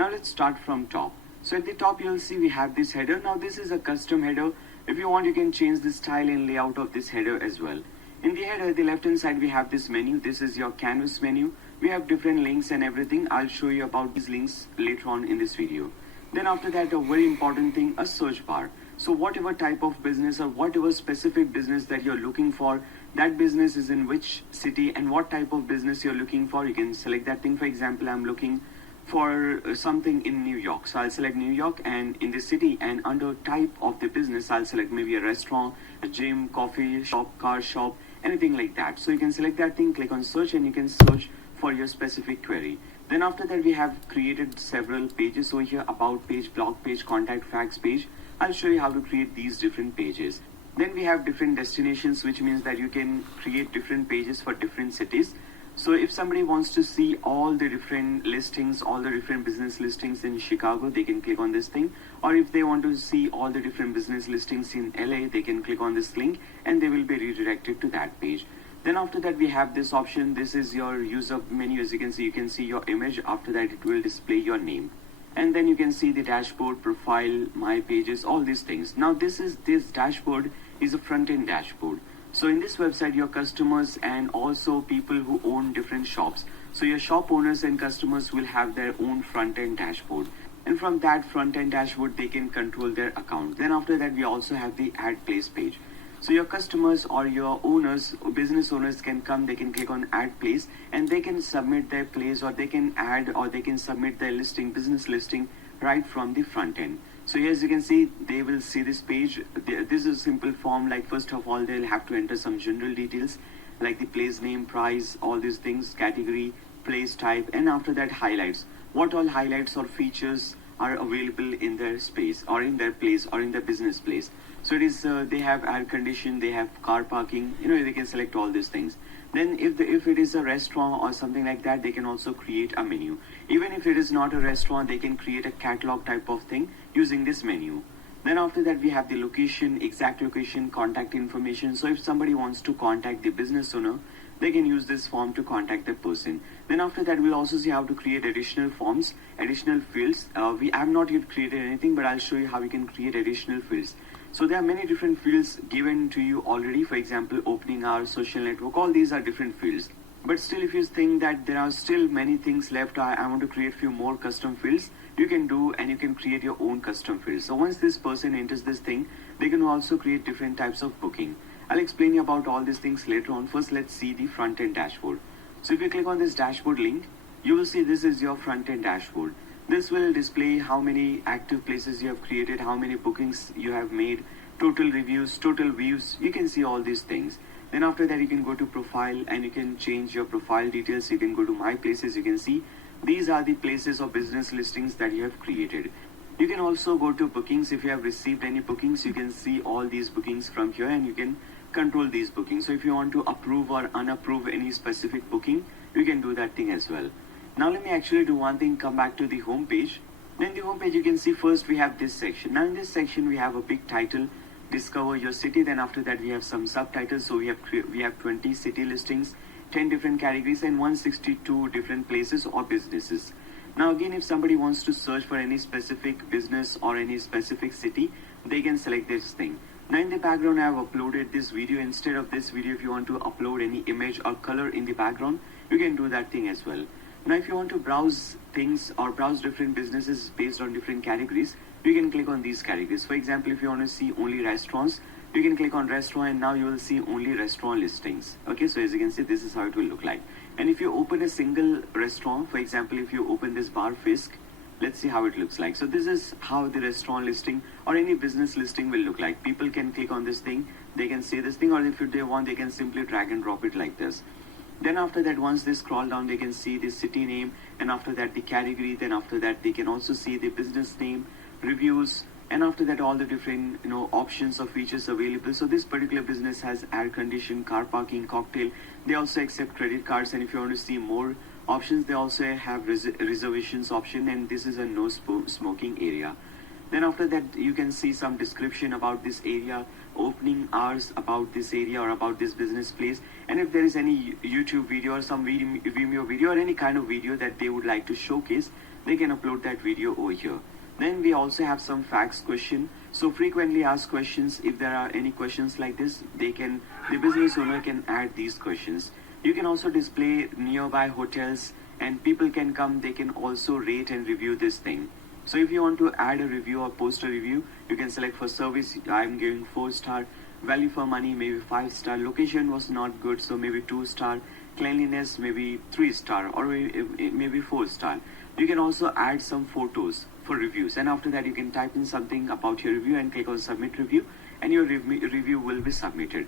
Now let's start from top. So at the top you'll see we have this header. Now this is a custom header. If you want, you can change the style and layout of this header as well. In the header, the left hand side, we have this menu. This is your canvas menu. We have different links and everything. I'll show you about these links later on in this video. Then after that, a very important thing, a search bar. So whatever type of business or whatever specific business that you're looking for, that business is in which city and what type of business you're looking for, you can select that thing. For example, I'm looking for something in New York. So I'll select New York, and in the city and under type of the business, I'll select maybe a restaurant, a gym, coffee shop, car shop, anything like that. So you can select that thing, click on search, and you can search for your specific query. Then after that, we have created several pages over here: about page, blog page, contact facts page. I'll show you how to create these different pages. Then we have different destinations, which means that you can create different pages for different cities. So if somebody wants to see all the different listings, all the different business listings in Chicago, they can click on this thing. Or if they want to see all the different business listings in LA, they can click on this link and they will be redirected to that page. Then after that, we have this option. This is your user menu. As you can see your image. After that, it will display your name. And then you can see the dashboard, profile, my pages, all these things. Now this dashboard is a front-end dashboard. So in this website, your customers and also people who own different shops. So your shop owners and customers will have their own front-end dashboard. And from that front-end dashboard, they can control their account. Then after that, we also have the add place page. So your customers or your owners, or business owners can come, they can click on add place and they can submit their place, or they can add, or they can submit their listing, business listing right from the front end. So here, as you can see, they will see this page. This is a simple form. Like first of all, they'll have to enter some general details like the place name, price, all these things, category, place type, and after that highlights. What all highlights or features are available in their space or in their place or in their business place. So it is they have air condition, they have car parking, they can select all these things. Then if it is a restaurant or something like that, they can also create a menu. Even if it is not a restaurant, they can create a catalog type of thing using this menu. Then after that, we have the location, exact location, contact information. So if somebody wants to contact the business owner, they can use this form to contact the person. Then after that, we'll also see how to create additional forms, additional fields. We have not yet created anything, but I'll show you how we can create additional fields. So there are many different fields given to you already. For example, opening hours, social network, all these are different fields. But still, if you think that there are still many things left, I want to create few more custom fields, you can do, and you can create your own custom fields. So once this person enters this thing, they can also create different types of booking. I'll explain you about all these things later on. First, let's see the front-end dashboard. So if you click on this dashboard link, you will see this is your front-end dashboard. This will display how many active places you have created, how many bookings you have made, total reviews, total views. You can see all these things. Then after that, you can go to profile and you can change your profile details. You can go to my places. You can see these are the places or business listings that you have created. You can also go to bookings. If you have received any bookings, you can see all these bookings from here and you can control these bookings. So if you want to approve or unapprove any specific booking, you can do that thing as well. Now let me actually do one thing, come back to the home page. Then the home page, you can see first we have this section. Now in this section, we have a big title, discover your city. Then after that, we have some subtitles. So we have 20 city listings, 10 different categories, and 162 different places or businesses. Now again, if somebody wants to search for any specific business or any specific city, they can select this thing. Now in the background, I have uploaded this video. Instead of this video, if you want to upload any image or color in the background, you can do that thing as well. Now if you want to browse things or browse different businesses based on different categories, you can click on these categories. For example, if you want to see only restaurants, you can click on restaurant and now you will see only restaurant listings. Okay, so as you can see, this is how it will look like. And if you open a single restaurant, for example, if you open this Bar Fisk, let's see how it looks like. So this is how the restaurant listing or any business listing will look like. People can click on this thing, they can see this thing, or if they want, they can simply drag and drop it like this. Then after that, once they scroll down, they can see the city name, and after that the category. Then after that, they can also see the business name, reviews, and after that all the different options or features available. So this particular business has air condition, car parking, cocktail. They also accept credit cards, and if you want to see more options, they also have reservations option, and this is a no smoking area. Then after that, you can see some description about this area, opening hours about this area or about this business place, and if there is any YouTube video or some Vimeo video or any kind of video that they would like to showcase, they can upload that video over here. Then we also have some facts question. So frequently asked questions, if there are any questions like this, the business owner can add these questions. You can also display nearby hotels and people can come, they can also rate and review this thing. So if you want to add a review or post a review, you can select for service, I'm giving 4-star, value for money maybe 5-star, location was not good so maybe 2-star, cleanliness maybe 3-star or maybe 4-star. You can also add some photos for reviews, and after that you can type in something about your review and click on submit review, and your review will be submitted.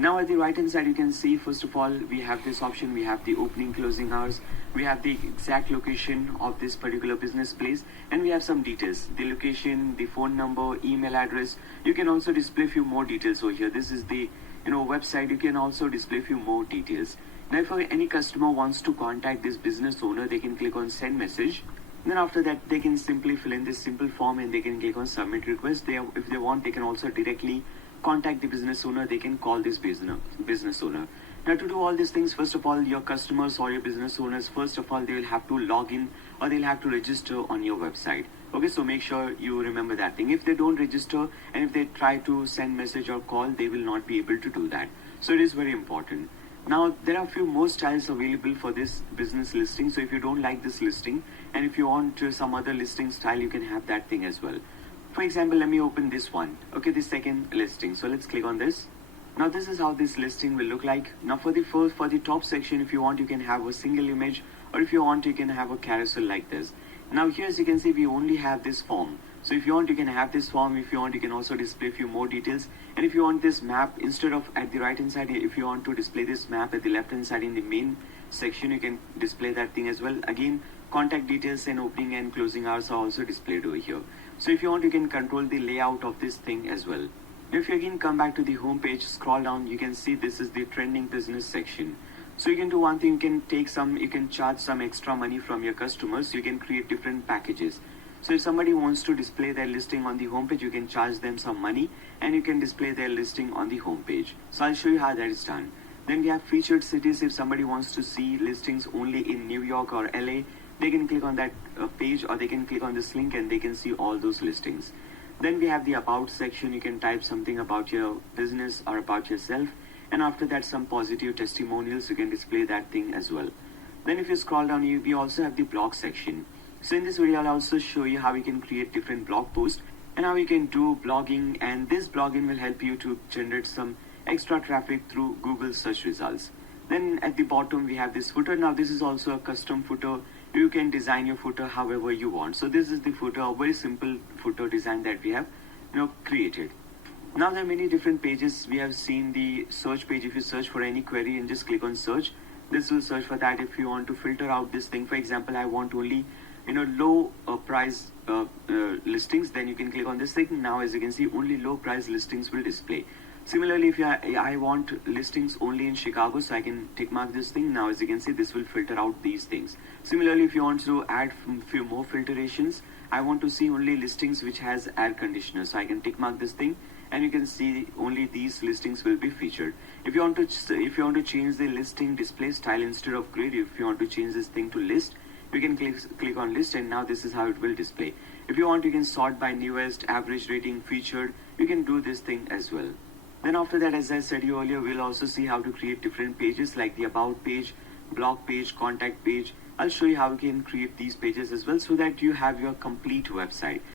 Now at the right hand side you can see, first of all we have this option, we have the opening closing hours, we have the exact location of this particular business place, and we have some details, the location, the phone number, email address. You can also display few more details over here. This is the website. You can also display few more details. Now if any customer wants to contact this business owner, they can click on send message. Then after that they can simply fill in this simple form and they can click on submit request. If they want, they can also directly contact the business owner, they can call this business owner. Now to do all these things, first of all your customers or your business owners, first of all they will have to log in or they'll have to register on your website. Okay, so make sure you remember that thing. If they don't register and if they try to send message or call, they will not be able to do that. So it is very important. Now there are a few more styles available for this business listing. So if you don't like this listing and if you want some other listing style, you can have that thing as well. For example, let me open this one. Okay, the second listing. So let's click on this. Now this is how this listing will look like. Now for the top section, if you want, you can have a single image, or if you want, you can have a carousel like this. Now here, as you can see, we only have this form. So if you want, you can have this form. If you want, you can also display a few more details. And if you want this map, instead of at the right hand side, if you want to display this map at the left hand side in the main section, you can display that thing as well. Again, contact details and opening and closing hours are also displayed over here. So if you want, you can control the layout of this thing as well. If you again come back to the home page, scroll down, you can see this is the trending business section. So you can do one thing, you can charge some extra money from your customers. You can create different packages. So if somebody wants to display their listing on the homepage, you can charge them some money and you can display their listing on the homepage. So I'll show you how that is done. Then we have featured cities. If somebody wants to see listings only in New York or LA, they can click on that page, or they can click on this link and they can see all those listings. Then we have the about section. You can type something about your business or about yourself, and after that some positive testimonials, you can display that thing as well. Then if you scroll down, we also have the blog section. So in this video I'll also show you how you can create different blog posts and how you can do blogging, and this blogging will help you to generate some extra traffic through Google search results. Then at the bottom we have this footer. Now this is also a custom footer. You can design your footer however you want. So this is the footer, a very simple footer design that we have created. Now there are many different pages. We have seen the search page. If you search for any query and just click on search, this will search for that. If you want to filter out this thing, for example, I want only low price listings, then you can click on this thing. Now as you can see, only low price listings will display. Similarly, if I want listings only in Chicago, so I can tick mark this thing. Now as you can see, this will filter out these things. Similarly, if you want to add few more filtrations, I want to see only listings which has air conditioner, so I can tick mark this thing and you can see only these listings will be featured. If you want to change the listing display style, instead of grid, if you want to change this thing to list, you can click on list, and now this is how it will display. If you want, you can sort by newest, average rating, featured. You can do this thing as well. Then after that, as I said you earlier, we'll also see how to create different pages like the about page, blog page, contact page. I'll show you how you can create these pages as well, so that you have your complete website.